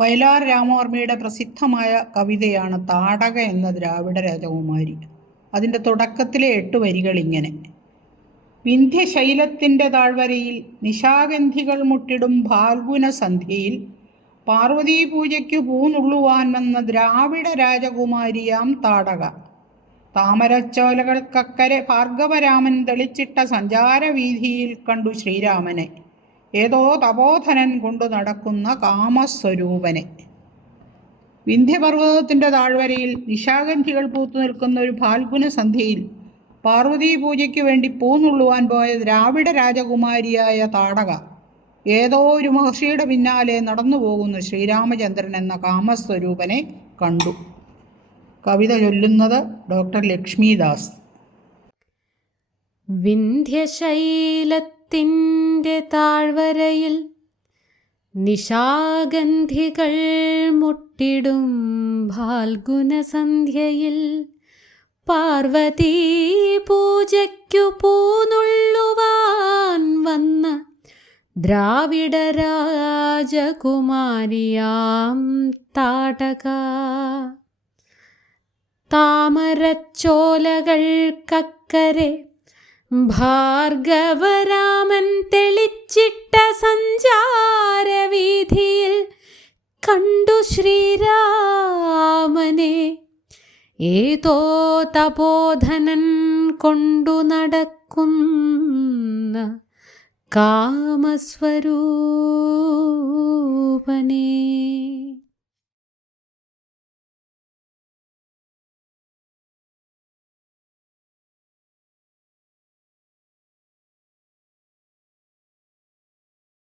വയലാർ രാമവർമ്മയുടെ പ്രസിദ്ധമായ കവിതയാണ് താടക എന്ന ദ്രാവിഡ രാജകുമാരി. അതിന്റെ തുടക്കത്തിലെ എട്ട് വരികൾ ഇങ്ങനെ വിന്ധ്യശൈലത്തിന്റെ താഴ്വരയിൽ നിശാഗന്ധികൾ മുട്ടിടും ഫാൽഗുന സന്ധ്യയിൽ പാർവതീ പൂജയ്ക്ക് പൂനുള്ളുവാൻ വന്ന ദ്രാവിഡ രാജകുമാരിയാം താടക. താമരച്ചോലകൾക്കക്കരെ ഭാർഗവരാമൻ തെളിച്ചിട്ട സഞ്ചാരവീഥിയിൽ കണ്ടു ശ്രീരാമനെ. ഏതോ തപോധനൻ കൊണ്ടു നടക്കുന്ന കാമസ്വരൂപനെ. വിന്ധ്യപർവതത്തിന്റെ താഴ്വരയിൽ നിശാഗന്ധികൾ പൂത്തു നിൽക്കുന്ന ഒരു ഫാൽഗുന സന്ധ്യയിൽ പാർവതി പൂജയ്ക്ക് വേണ്ടി പൂന്നുള്ളുവാൻ പോയ ദ്രാവിഡ രാജകുമാരിയായ താടക ഏതോ ഒരു മഹർഷിയുടെ പിന്നാലെ നടന്നു പോകുന്ന ശ്രീരാമചന്ദ്രൻ എന്ന കാമസ്വരൂപനെ കണ്ടു. കവിത ചൊല്ലുന്നത് ഡോക്ടർ ലക്ഷ്മിദാസ്. വിന്ധ്യശൈലത്തിന്റെ താഴ്വരയിൽ നിശാഗന്ധികൾ മുട്ടിടും ഭാൽഗുനസന്ധ്യയിൽ. പാർവതീ പൂജയ്ക്കു പൂനുള്ളുവാൻ വന്ന ദ്രാവിഡ രാജകുമാരിയാം താടക താമരച്ചോലകൾക്കക്കരെ ഭാർഗവരാമൻ തെളിച്ചിട്ട സഞ്ചാരവീഥിയിൽ കണ്ടു ശ്രീരാമനെ. ഏതോ തപോധനൻ കൊണ്ടു നടക്കുന്ന കാമസ്വരൂപനേ.